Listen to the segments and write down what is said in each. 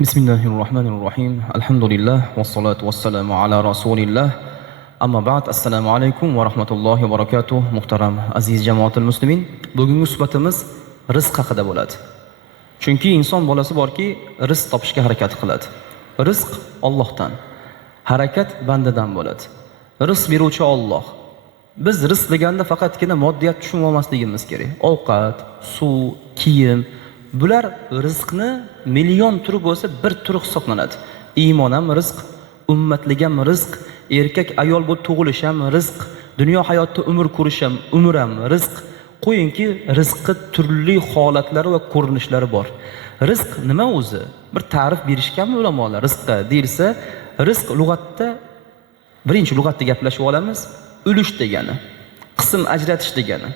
Bismillahirrahmanirrahim. Alhamdulillah vassalatu vassalamu ala rasulillah. Amma ba'd. Assalomu alaykum va rahmatullohi va barakatuh. Muhtaram aziz jamoatul muslimin, bugungi suhbatimiz rizq haqida bo'ladi. Chunki inson bolasi borki, rizq topishga harakat qiladi. Rizq Allohdan, harakat bandadan bo'ladi. Rizq beruvchi Alloh. Biz rizq deganda faqatgina moddiyat tushunib olmasligimiz kerak. Ovqat, suv, kiyim, bular rizqni million turi bo'lsa bir turi hisoblanadi. Iymon ham rizq, ummatlik ham rizq, erkak ayol bo'lib tug'ilish ham rizq, dunyo hayotida umr ko'rish ham umr ham rizq. Qo'yingki, rizqi turli holatlari va ko'rinishlari bor. Rizq nima o'zi? Bir ta'rif berishganmi ulamolar rizqqa deyilsa, rizq lug'atda birinchi lug'atda gaplashib olamiz. Ulush degani, qism ajratish degani.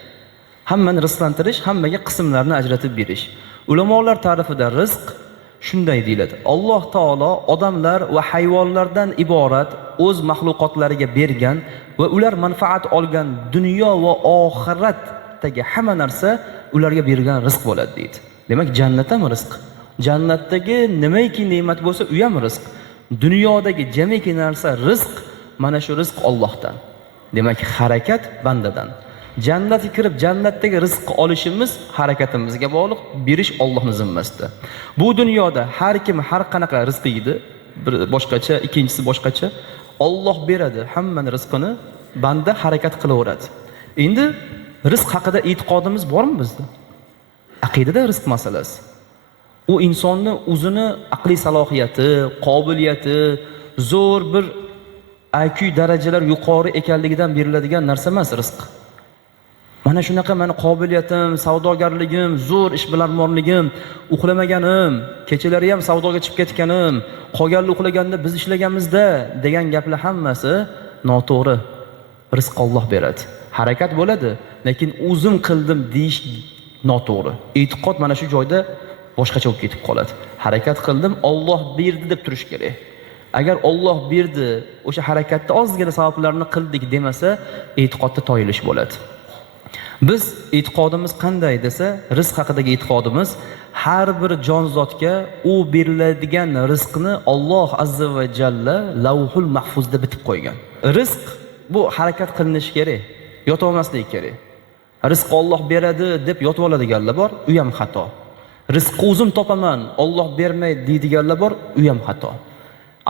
Hammani rizqlantirish, hammaga qismlarni ajratib berish. Ulamolar ta'rifida rizq shunday deyiladi. Alloh taolo odamlar va hayvonlardan iborat o'z mahluqotlariga bergan va ular manfaat olgan dunyo va oxiratdagi hamma narsa ularga bergan rizq bo'ladi deydi. Demak, jannat ham rizq. Jannatdagi nimaiki ne'mat bo'lsa, u ham rizq. Dunyodagi jamiki narsa rizq, mana shu rizq Allohdan. Demak, harakat bandadan. Jannatga kirib jannatdagi rizqni olishimiz harakatimizga bog'liq, berish Allohning zimmasida. Bu dunyoda har kim har qanaqa rizq yeydi, bir boshqacha, ikkinchisi boshqacha. Alloh beradi hammaning rizqini, banda harakat qilaveradi. Endi rizq haqida e'tiqodimiz bormi bizda? Aqidada rizq masalasi. U insonning o'zini aqliy salohiyati, qobiliyati, zo'r bir IQ darajalar yuqori ekanligidan beriladigan narsa emas rizq. Mana shunaqa meni qobiliyatim, savdogarligim, zo'r ishbilarmonligim, uxlamaganim, kechalari ham savdoga chiqib ketganim, qolganlar uxlaganda biz ishlaganmizda degan gaplar hammasi noto'g'ri. Rizq Alloh beradi. Harakat bo'ladi, lekin o'zim qildim deyish noto'g'ri. E'tiqod mana shu joyda boshqacha bo'lib ketib qoladi. Harakat qildim, Alloh berdi deb turish kerak. Agar Alloh berdi, o'sha harakatda ozgina sabablarni qildik demasa, e'tiqodda toyilish bo'ladi. Biz e'tiqodimiz qanday desa, rizq haqidagi e'tiqodimiz har bir jonzotga u beriladigan rizqni Alloh azza va jalla Lavhul Mahfuzda bitib qo'ygan. Rizq bu harakat qilinishi kerak, yotib olmaslik kerak. Rizq Alloh beradi deb yotib oladiganlar bor, u ham xato. Rizqni o'zim topaman, Alloh bermaydi deydiganlar bor, u ham xato.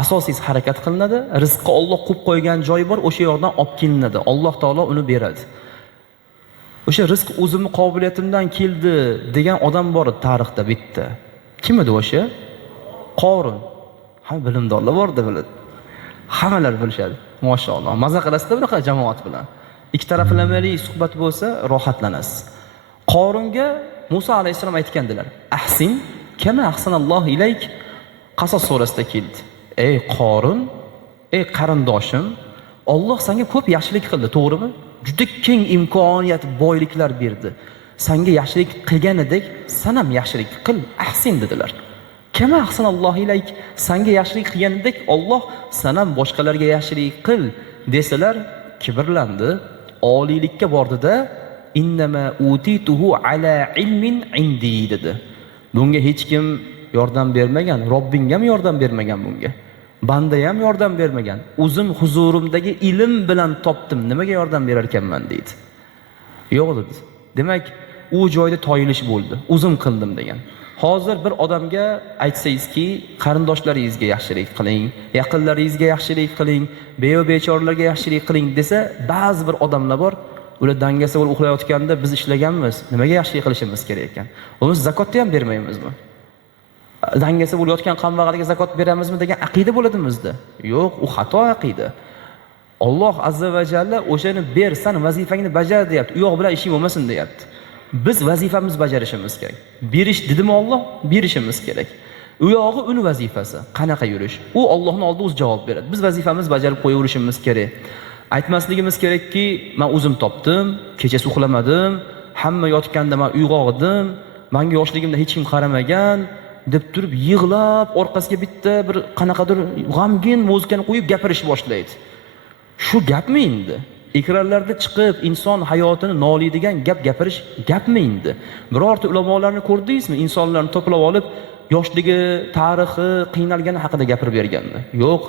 Asosiysi harakat qilinadi, rizqni Alloh qo'yib qo'ygan joyi bor, o'sha yerdan olib kelinadi. Alloh taolo uni beradi. O'sha rizq o'zimning qobiliyatimdan keldi degan odam bor tarixda bitta. Kim edi o'sha? Qorun. Hamma bilimdorlar borda biladi. Hammalar bilishadi. Maşallah. Maza qilasizda bunaqa jamoat bilan. Ikki taraflamali suhbat bo'lsa, rohatlanasiz. Qorunga Musa alayhisalom aytgandilar: "Ahsin kama ahsanallohu ilayk." Qasos surasida keldi. Ey Qorun, ey qarindoshim, Alloh senga ko'p yaxshilik qildi, to'g'rimi? Juda keng imkoniyat, boyliklar berdi. Senga yaxshilik qilganidek, sen ham yaxshilik qil, ahsin dedilar. Kama ahsanallohu ilayk, senga yaxshilik qilganidek Alloh sen ham boshqalarga yaxshilik qil desalar, kibrlandi, oliylikka bordida innama utituhu ala ilmin indi dedi. Bunga hech kim yordam bermagan, Robbing ham yordam bermagan bunga. Banda ham yordam bermagan. O'zim huzurimdagi ilm bilan topdim. Nimaga yordam berar ekanman deydi. Yo'q dedi. Demak, u joyda toyilish bo'ldi. O'zim qildim degan. Hozir bir odamga aytsangizki, qarindoshlaringizga yaxshilik qiling, yaqinlaringizga yaxshilik qiling, bechorlarga yaxshilik qiling desa, ba'zi bir odamlar bor, ular dangasa bo'lib uxlayotganda biz ishlaganmiz, nimaga yaxshilik qilishimiz kerak ekan? Biz zakotni ham bermaymizmi? Dangasa bo'layotgan kambag'alga zakot beramizmi degan aqida bo'ladi bizda. Yo'q, u xato aqida. Alloh azza va jalla o'shani ber, sen vazifangni bajar deyapti. U yoq bilan ishing bo'lmasin deyapti. Biz vazifamiz bajarishimiz kerak. Berish dedimi Alloh, berishimiz kerak. U yog'i uni vazifasi. Qanaqa yurish? U Allohning oldida o'zi javob beradi. Biz vazifamiz bajarib qo'yaverishimiz kerak. Aytmasligimiz kerakki, men o'zim topdim, kechasi uxlamadim, hamma yotganda men uyg'ondim, menga yoshligimda hech kim qaramagan deb turib yig'lab orqasiga bitta bir qanaqadir g'amgin muzikani qo'yib gapirish boshlaydi. Shu gapmi endi? Ekranlarda chiqib inson hayotini noliydigan gap gapirish gapmi endi? Birorta ulamolarni ko'rdingizmi? İnsonlarni to'plab olib, yoshligi, tarixi, qiynalgani haqida gapirib berganmi? Yo'q.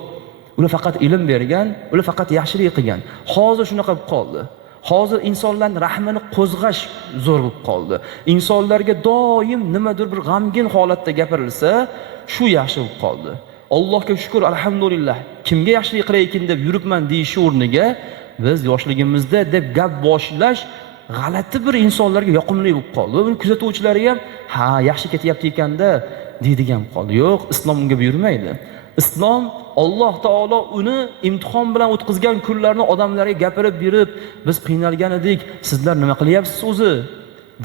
Ular faqat ilm bergan, ular faqat yaxshilik qilgan. Hozir shunaqa bo'lib qoldi. Hozir insonlarning rahmini qo'zg'ash zo'r bo'lib qoldi. Insonlarga doim nimadir bir g'amgin holatda gapirilsa, shu yaxshi bo'lib qoldi. Allohga shukr, alhamdulillah. Kimga yaxshilik qilaykin deb yuribman deyish o'rniga biz yoshligimizda deb gap boshlash g'alati bir insonlarga yoqimli bo'lib qoldi. Uni kuzatuvchilari ham, ha, yaxshi ketyapti ekanda deydigan qoldi. Yo'q, islom unga buyurmaydi. Islom Alloh taolo uni imtihon bilan o'tkazgan kunlarni odamlarga gapirib berib, biz qiynalgan edik, sizlar nima qilyapsiz o'zi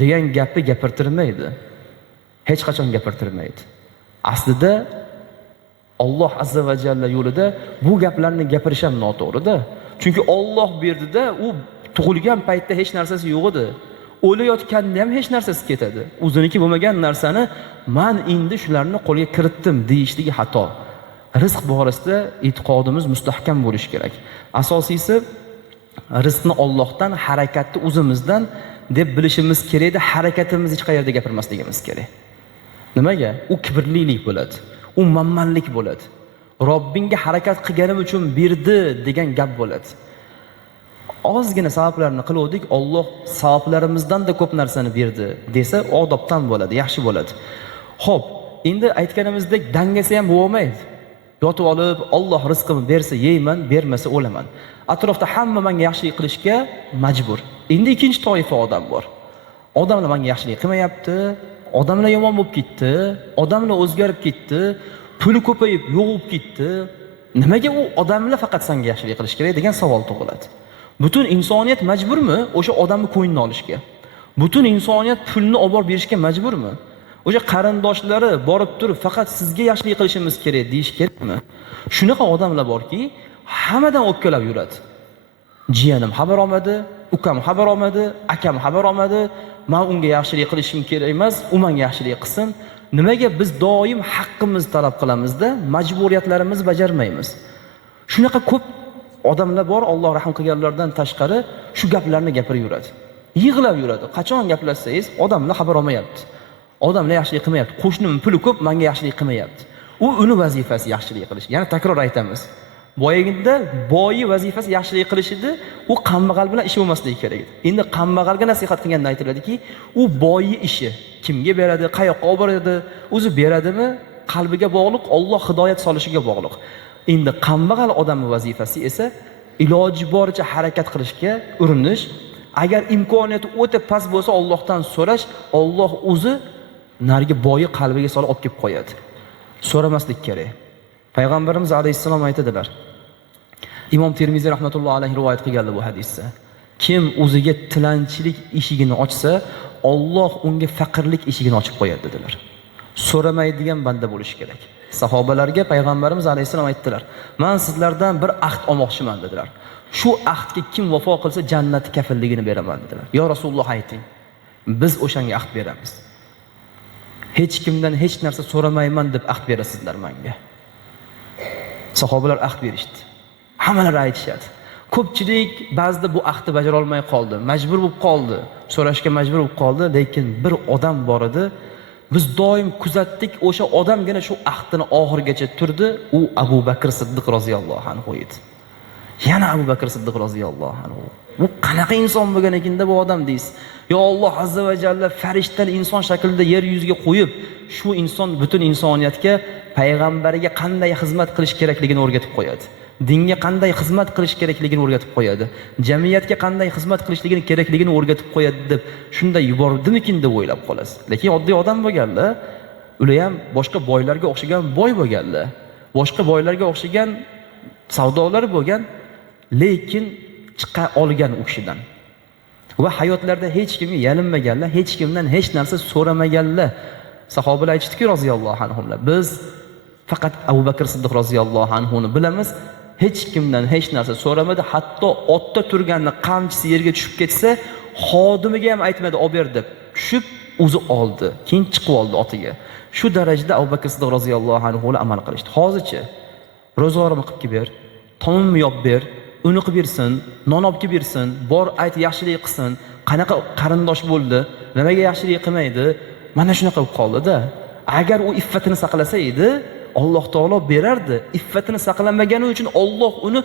degan gapni gapirtirmaydi. Hech qachon gapirtirmaydi. Aslida Alloh azza va jalla yo'lida bu gaplarni gapirish ham noto'g'ri-da. Chunki Alloh berdida, u tug'ilgan paytda hech narsasi yo'q edi. O'layotganda ham hech narsasi ketadi. O'ziniki bo'lmagan narsani men endi shularni qo'lga kiritdim deyishligi xato. Rizq borasida e'tiqodimiz mustahkam bo'lishi kerak. Asosiysi rizqni Allohdan, harakatni o'zimizdan deb bilishimiz kerak-da, harakatimiz hech qayerda gapirmasligimiz kerak. Nimaga? U kibrlilik bo'ladi. U manmanlik bo'ladi. Robbingga harakat qilganim uchun berdi degan gap bo'ladi. Ozgina savoblarni qiluvdik, Alloh savoblarimizdan da ko'p narsani berdi desa, odobdan bo'ladi, yaxshi bo'ladi. Xo'p, endi aytganimizdek dangasa ham bo'lmaydi. Yotib olib, Alloh rizqimni bersa yeyman, bermasa o'laman. Atrofda hamma menga yaxshilik qilishga majbur. Endi ikkinchi toifa odam bor. Odamlar menga yaxshilik qilmayapti, odamlar yomon bo'lib ketdi, odamlar o'zgarib ketdi, puli ko'payib yo'qib ketdi. Nimaga u odamlar faqat senga yaxshilik qilish kerak degan savol tug'iladi. Butun insoniyat majburmi o'sha odamni ko'nglini olishga? Butun insoniyat pulni olib borib berishga majburmi? O'sha qarindoshlari borib turib faqat sizga yaxshilik qilishimiz kerak deyish kerakmi? Shunaqa odamlar borki, hammadan o'pkalab yuradi. Jiyanim xabar olmadi, ukam xabar olmadi, akam xabar olmadi, men unga yaxshilik qilishim kerak emas, u menga yaxshilik qilsin. Nimaga biz doim haqqimizni talab qilamizda, majburiyatlarimizni bajarmaymiz? Shunaqa ko'p odamlar bor, Alloh rahim qilganlardan tashqari shu gaplarni gapirib yuradi. Yig'lab yuradi. Qachon gaplashsangiz, odamlar xabar olmayapti. Odamlar yaxshilik qilmayapti. Qo'shnim puli ko'p, menga yaxshilik qilmayapti. U uni vazifasi yaxshilik qilish. Yana takror aytamiz. Boyagida boyi vazifasi yaxshilik qilish edi, u kambag'al bilan ishi bo'lmasligi kerak edi. Endi kambag'alga nasihat qilganda aytiladiki, u boyi ishi kimga beradi, qayoqqa olib boradi, o'zi beradimi, qalbiga bog'liq, Alloh hidoyat solishiga bog'liq. Endi kambag'al odamning vazifasi esa iloji boricha harakat qilishga urinish, agar imkoniyati o'ta past bo'lsa Allohdan so'rash, Alloh o'zi narigi boyi qalbiga solib olib kelib qo'yadi. So'ramaslik kerak. Payg'ambarimiz alayhissalom aytadilar. Imom Termiziy rahmatullohi alayhi rivoyat qilganlar bu hadisda. Kim o'ziga tilanchilik eshigini ochsa, Alloh unga faqirlik eshigini ochib qo'yadi dedilar. So'ramaydigan banda bo'lish kerak. Sahobalarga payg'ambarimiz alayhissalom aytdilar: "Men sizlardan bir ahd olmoqchiman" dedilar. Shu ahdga kim vafo qilsa jannat kafilligini beraman dedilar. "Yo Rasululloh ayting. Biz o'shanga ahd beramiz. Hech kimdan hech narsa so'ramayman deb ahd berasizlar menga." Sahobalar ahd berishdi. Hammalar aytishadi. Ko'pchilik ba'zida bu ahdni bajara olmay qoldi, majbur bo'lib qoldi, so'rashga majbur bo'lib qoldi, lekin bir odam bor edi. Biz doim kuzatdik, o'sha odamgina shu ahdini oxirigacha turdi. U Abu Bakr Siddiq roziyallohu anhu edi. Yana Abu Bakr Siddiq roziyallohu anhu. Bu qanaqa inson bo'lgan ekanda bu odam deysiz? Yo Alloh azza va jalla farishtani inson shaklida yer yuziga qo'yib, shu inson butun insoniyatga payg'ambariga qanday xizmat qilish kerakligini o'rgatib qo'yadi. Dinga qanday xizmat qilish kerakligini o'rgatib qo'yadi. Jamiyatga qanday xizmat qilishligini kerakligini o'rgatib qo'yadi deb shunday yubordimikin deb o'ylab qolasiz. Lekin oddiy odam bo'lganlar, ular ham boshqa boylarga o'xshagan boy bo'lganlar. Boshqa boylarga o'xshagan savdolari bo'lgan, lekin chiqa olgan u kishidan. Va hayotlarida hech kimga yalinmaganlar, hech kimdan hech narsa so'ramaganlar. Sahobalar aytdiki roziyallohu anhular, biz faqat Abu Bakr Siddiq roziyallohu anhuni bilamiz. Hech kimdan hech narsa so'ramadi, hatto otda turganni qamchisi yerga tushib ketsa, xodimiga ham aytmadi olib ber deb. Tushib o'zi oldi, keyin chiqib oldi otiga. Shu darajada Abu Bakr Siddiq roziyallohu anhu amal qilishdi. Hozirchi ro'zg'orimni qilib ber, tomimni yop ber, uni qilib bersin, non olib kelib bersin, bor ayt yaxshilik qilsin, qanaqa qarindosh bo'ldi, nimaga yaxshilik qilmaydi? Mana shunaqa bo'lib qoldi-da. Agar u iffatini saqlasa edi, Alloh taolo berardi. Iffatini saqlamagani uchun Alloh uni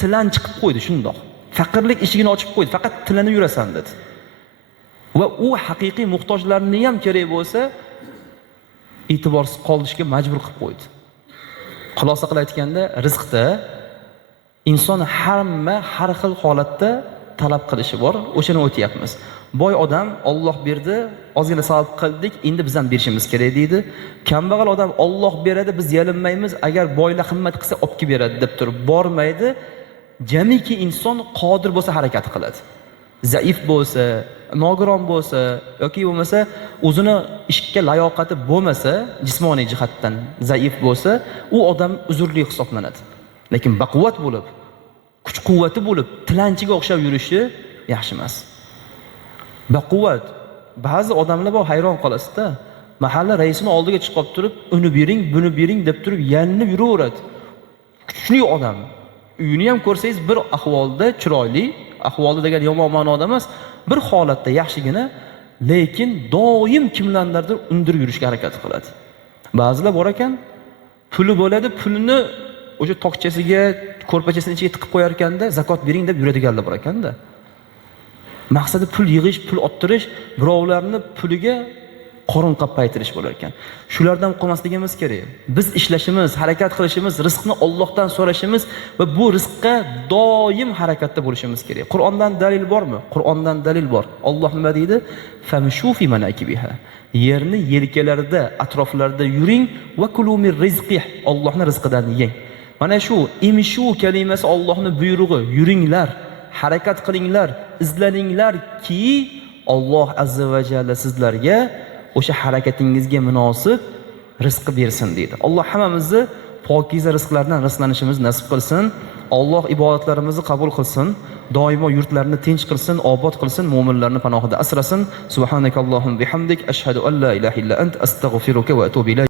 tilanchi qilib qo'ydi shundoq. Faqirlik eshigini ochib qo'ydi, faqat tilanib yurasan dedi. Va u haqiqiy muhtojlarni ham kerak bo'lsa e'tiborsiz qolishga majbur qilib qo'ydi. Xulosa qilib aytganda, rizqda inson hamma har xil holatda talab qilishi bor. O'shani o'tyapmiz. Boy odam Alloh berdi, ozgina savol qildik, endi biz ham berishimiz kerak deydi. Kambag'al odam Alloh beradi, biz yalinmaymiz, agar boylar himmat qilsa olib kelib beradi deb turib bormaydi. Jamiki inson qodir bo'lsa harakat qiladi. Zaif bo'lsa, nogiron bo'lsa yoki bo'lmasa o'zini ishga layoqati bo'lmasa, jismoniy jihatdan zaif bo'lsa, u odam uzrli hisoblanadi. Lekin baquvvat bo'lib, kuch-quvvati bo'lib, tilanchiga o'xshab yurishi yaxshi emas. Baquvvat, ba'zi odamlar bor, hayron qolasizda, mahalla raisining oldiga chiqib turib, uni bering, buni bering deb turib yalinib yuraveradi. Kuchli odam. Uyini ham ko'rsangiz bir ahvolda chiroyli, ahvolda degan yomon ma'noda emas, bir holatda yaxshigina, lekin doim kimlardir undirib yurishga harakat qiladi. Ba'zilar bor ekan, puli bo'ladi, pulini o'sha tokchasiga, ko'rpachasining ichiga tiqib qo'yar ekanda, zakot bering deb yuradiganlar bor ekanda. Maqsadi pul yig'ish, pul orttirish, birovlarni puliga qorin qappaytirish bo'lar ekan. Shulardan qolmasligimiz kerak. Biz ishlashimiz, harakat qilishimiz, rizqni Allohdan so'rashimiz va bu rizqqa doim harakatda bo'lishimiz kerak. Qur'ondan dalil bormi? Qur'ondan dalil bor. Alloh nima deydi? Famshu fi manakibiha. Yerni yelkalarida, atroflarida yuring va kulu min rizqih. Allohning rizqidan yeng. Mana shu imshu kalimasi Allohning buyrug'i. Yuringlar, harakat qilinglar, izlaninglarki Alloh azza va jalla sizlarga o'sha harakatingizga munosib rizq bersin deydi. Alloh hammamizni pokiza rizqlardan rizqlanishimizni nasib qilsin. Alloh ibodatlarimizni qabul qilsin. Doimo yurtlarni tinch qilsin, obod qilsin, mu'minlarni panohida asrasin. Subhanakallohumma bihamdik ashhadu an la ilaha illa ant astag'firuka va atubu ilayk.